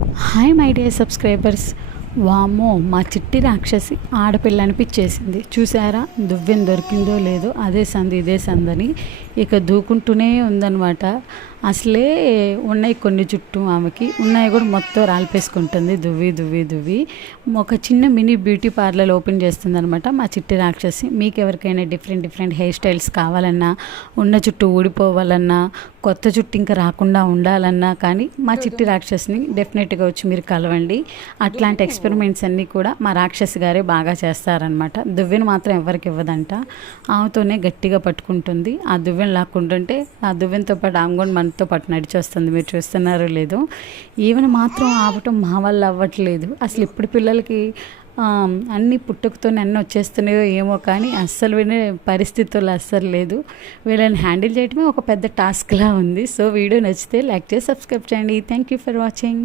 Hi my dear subscribers. వామ్మో, మా చిట్టి రాక్షసి ఆడపిల్ల అనిపించేసింది. చూసారా, దువ్వెన దొరికిందో లేదో అదే సందు ఇదే సందని ఇక దూకుంటూనే ఉందన్నమాట. అసలే ఉన్నాయి కొన్ని చుట్టూ, ఆమెకి ఉన్నాయి కూడా మొత్తం రాలిపేసుకుంటుంది దువ్వి దువ్వి దువ్వి. ఒక చిన్న మినీ బ్యూటీ పార్లర్ ఓపెన్ చేస్తుంది అనమాట మా చిట్టి రాక్షసి. మీకు ఎవరికైనా డిఫరెంట్ హెయిర్ స్టైల్స్ కావాలన్నా, ఉన్న చుట్టూ ఊడిపోవాలన్నా, కొత్త చుట్టూ ఇంకా రాకుండా ఉండాలన్నా కానీ మా చిట్టి రాక్షసిని డెఫినెట్గా వచ్చి మీరు కలవండి. అట్లాంటి ఎక్స్పెరిమెంట్స్ అన్నీ కూడా మా రాక్షసి గారే బాగా చేస్తారనమాట. దువ్వెను మాత్రం ఎవరికి ఇవ్వదంట, ఆమెతోనే గట్టిగా పట్టుకుంటుంది. ఆ దువ్వెను లాక్కుంటుంటే ఆ దువ్వెనతో పాటు ఆమె కూడా మనతో పాటు నడిచి వస్తుంది. మీరు చూస్తున్నారో లేదో. ఈవెన్ మాత్రం ఆపటం మా వల్ల అవ్వట్లేదు. అసలు ఇప్పుడు పిల్లలకి అన్నీ పుట్టుకతోనే అన్నీ వచ్చేస్తున్నాయో ఏమో కానీ అస్సలు వినే పరిస్థితుల్లో అస్సలు లేదు. వీళ్ళని హ్యాండిల్ చేయడమే ఒక పెద్ద టాస్క్లా ఉంది. సో వీడియో నచ్చితే లైక్ చేసి సబ్స్క్రైబ్ చేయండి. Thank you for watching.